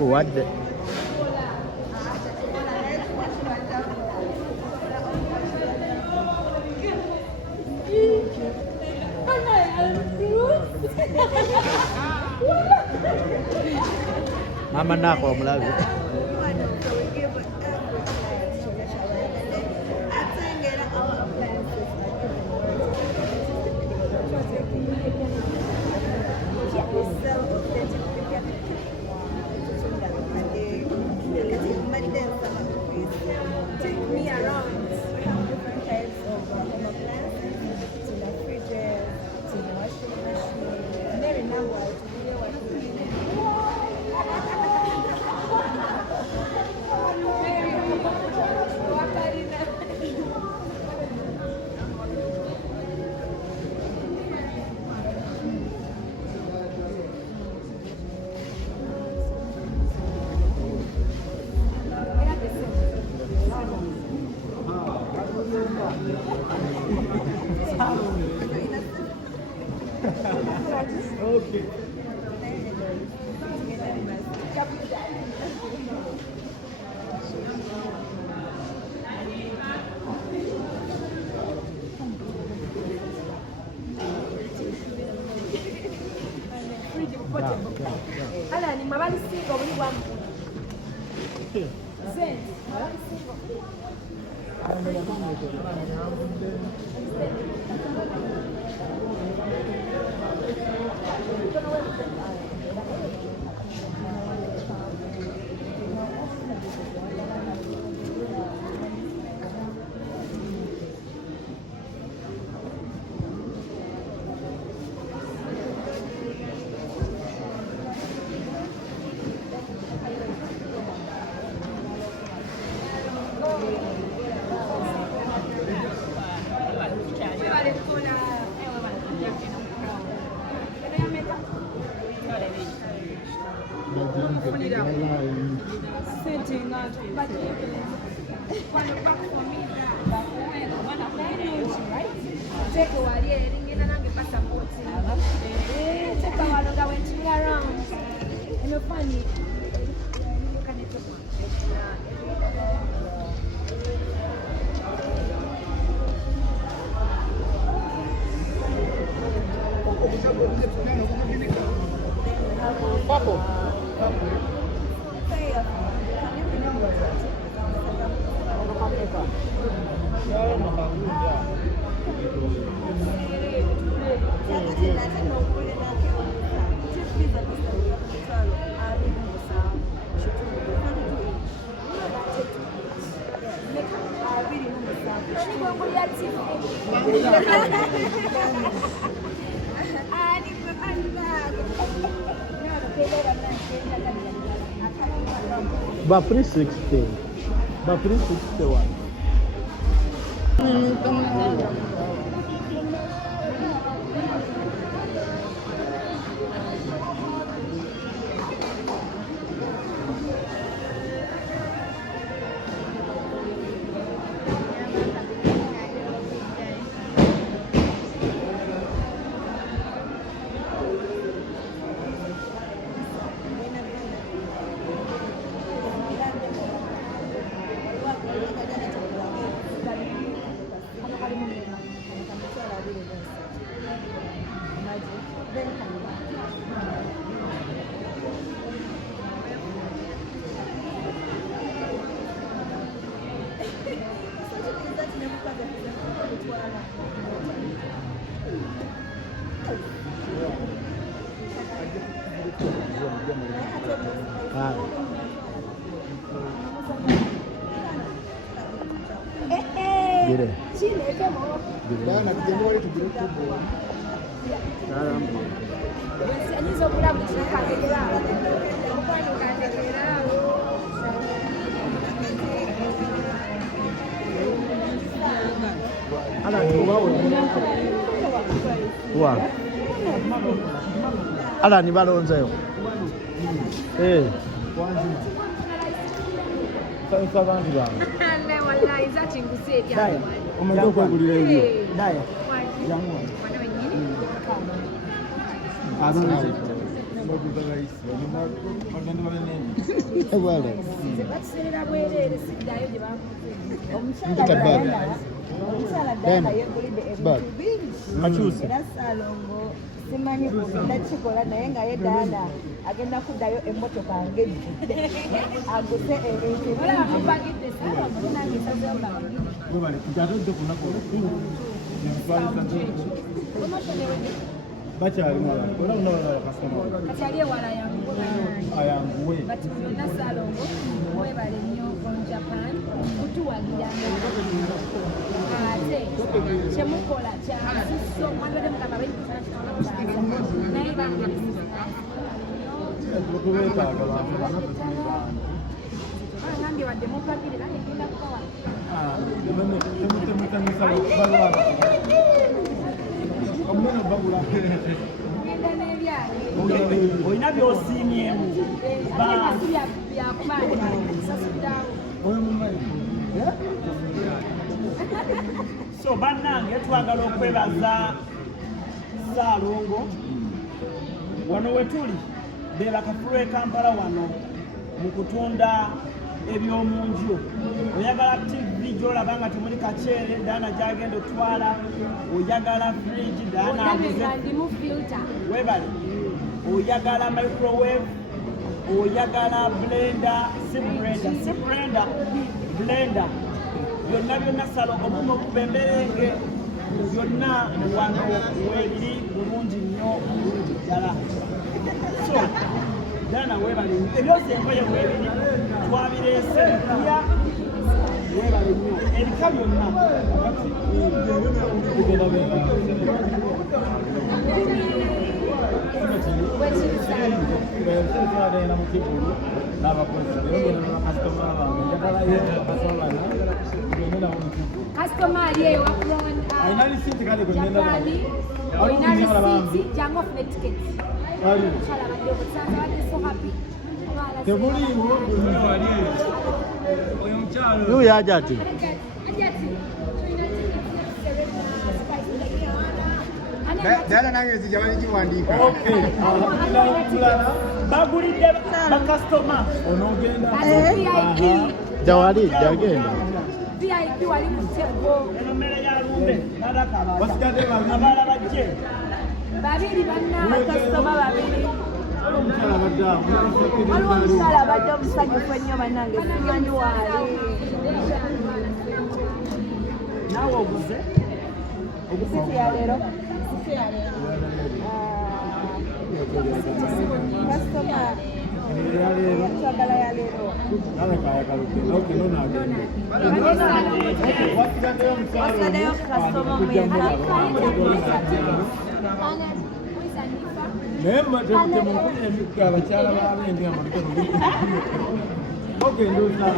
What? Mama nako omulabi. Take me around. We have different types of home appliances, to the fridges, to the washing machine. And then remember to hear what Okay. Ala ni mabali singo buli bwa Zen. But 360. But 361. Ala ni balonzeyo. Sasa bantu bana. Ne wallahi zati nguseti hapo. Umeenda kugulira hiyo. Daya. Jambo. Adana. Bakiseera bwereere siddayo gye omukyala Diana yeegulidde ebintu bingi era Ssaalongo simanyi kugenda kikola naye nga ye Diana agenda kuddayo emmotoka ng'ejjudde aguse ebintu bakyali mwala ola unawala kasoma kakyali ewala ayanguwe bati byonna Ssaalongo mwebale nnyo from Japan kutuwagiranga ate kyemukola kyasiso mwagade mugamba naye tubeetaaga bantu bangambye wadde mupagire nange genda kubawa temutemutanyisa balwala omwana bagula genda n'ebyale olina byosiimyemu byakubaanira sasulirawo oyo mumanyi so bannange twagala okwebaza Ssaalongo wano wetuli be bakafulu e Kampala wano mu kutunda ebyomunju oyagala TV gy'olaba nga temuli kaceere Diana gy'agenda otwala oyagala fridge Diana aguze webale oyagala microwave oyagala blender si blender byonna Ssaalongo mumu okubemberenge byonna wano weebiri bulungi nnyo bulungi ddala so Diana webale ebyozi engoye weebiri twabireese mpya webale nnyo ebika byonna twagenda mu kigulu n'abakozi bakasitoma bange njagalayo basabana genda mu kigulu kasitoma ali eyo alina lisiti kale gwe ngenda Japani olina risiti jangu ofune tiketi ali omukyala badde obusanza badde so happy tebuliiwo oyo mukyalo yuyo aja ati Diana nange zijja balikiwandiika mulala bagulidde bakasitoma onogenda VIP jagenda VIP wali mu ttego eno mmere ya lumbe nadaka basigadde abaala bajje babiri bannabakasitoma babiri omukyala baddamu waliwo omukyala abadde omusanyufu ennyo bannange simanyi waali naawe oguze siti ya leero kasitoma twagala ya leero wasaddeyo kasitoma omwenda naye temunkumi emikka abakyala babembi ogenduusa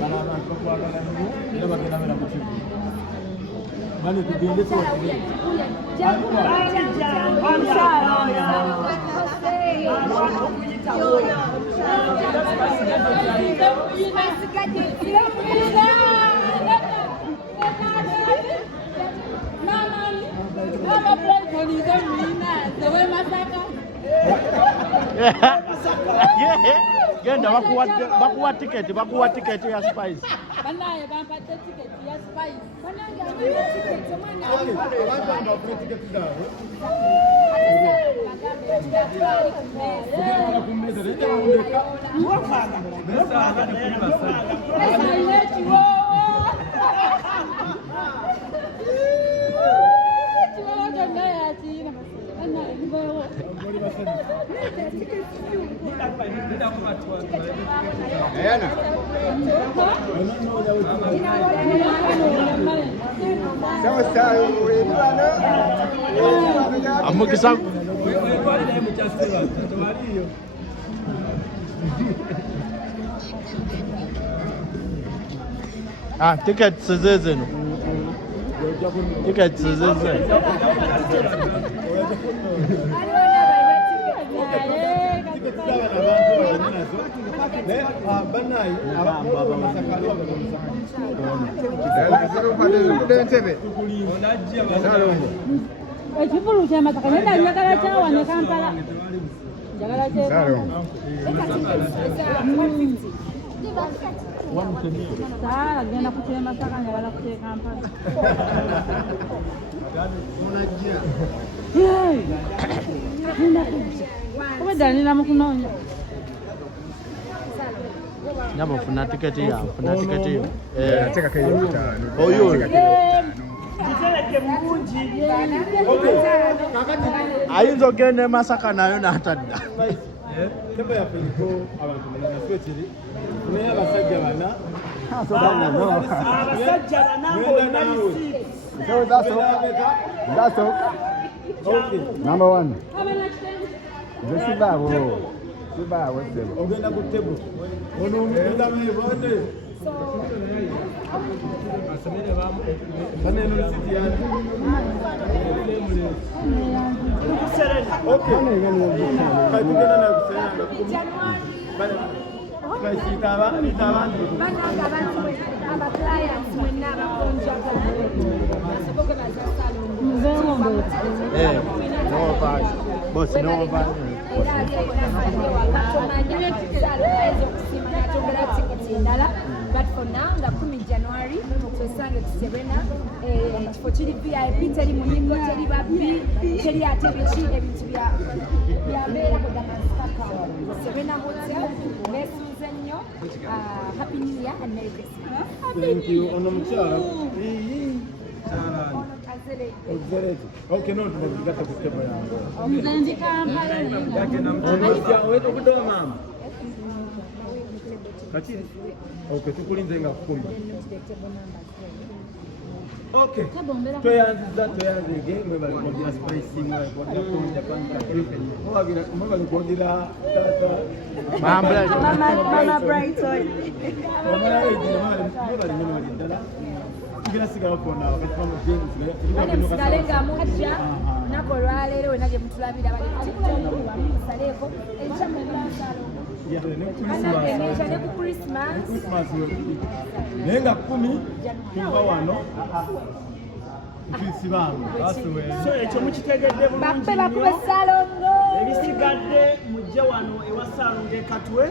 bano abantu bakwagala nnyo era bagenda bera mu kivu bani tugende tuwagire genda bakuwa tiketi ya Spice banaye bampadde tiketi ya Spice abantu bafune tiketi zaabwe kugenda ku mmeeza naye temundeka Diana amukisa tickets zezeno tickets zezeno ekivulu ky'amasaka naye ddala njagala kyawa ne Kampala njagala saala genda kuky'e Masaka njagala kuky'e Kampala kuba ddala nina mu kunoonya Nyama funa tiketi ya, funa tiketi yo. Nataka kayo kitano. Oyo. Kitereke bulungi. Ayinza ogenda e Masaka nayo n'atadda. Tembo ya Filipo abantu mulana swetiri. Naye abasajja bana. Abasajja bana ng'olina receipt. So that's all. Okay. Number 1. Just Sibawo. Sibawo sebo. Ogenda ku table. Ono omugenda mwebonde. Asomere bamu. Bane no receipt yani. Kuserena. Okay. Kati tugenda na kuserena. Bane. Kaisita abantu. Bananga abantu aba clients mwenna abakonja asoboke baza salon No bad. Boss no bad. era ate wakatomanya salo ezo kusima natongera tiketi endala but for now nga 10 January twesange tuserena kifo kiri VIP teri munyingo teri babbi teri ate biki ebintu byabeera kudamasaka Serena Hotel nesunze nnyo Happy New Year and Merry Christmas. Thank you. Ono mukyala. Ozereti. Okay, no, tumegata ku table yangu. nze ndi Kampala Okudoba mama. Kachiri? Okay, tukulinze nga 10. Okay. Toyanziza mwebali kwogera spicy mwebali kwogera konja panta cricket. Mwebali kwogera tata. Mama Brighton. Mwebali nyo wali ndala. Tugenda sigala kona wakati wa James ne. Bane musigale nga mujja nako lwaleero wena gye mutulabira bali musaleko ekyamu basalo. Ne ku Christmas. Naye nga 10 tuva wano tukisibamu So ekyo mukitegedde bulungi Bappe bakube salongo. ebisigadde mujje wano ewa salongo ekatwe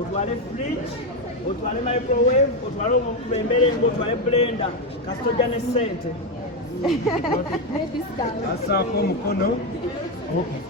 otwale fridge otwale microwave otwale omubemberengo otwale blender kastojja ne ssente asaako omukono. Okay,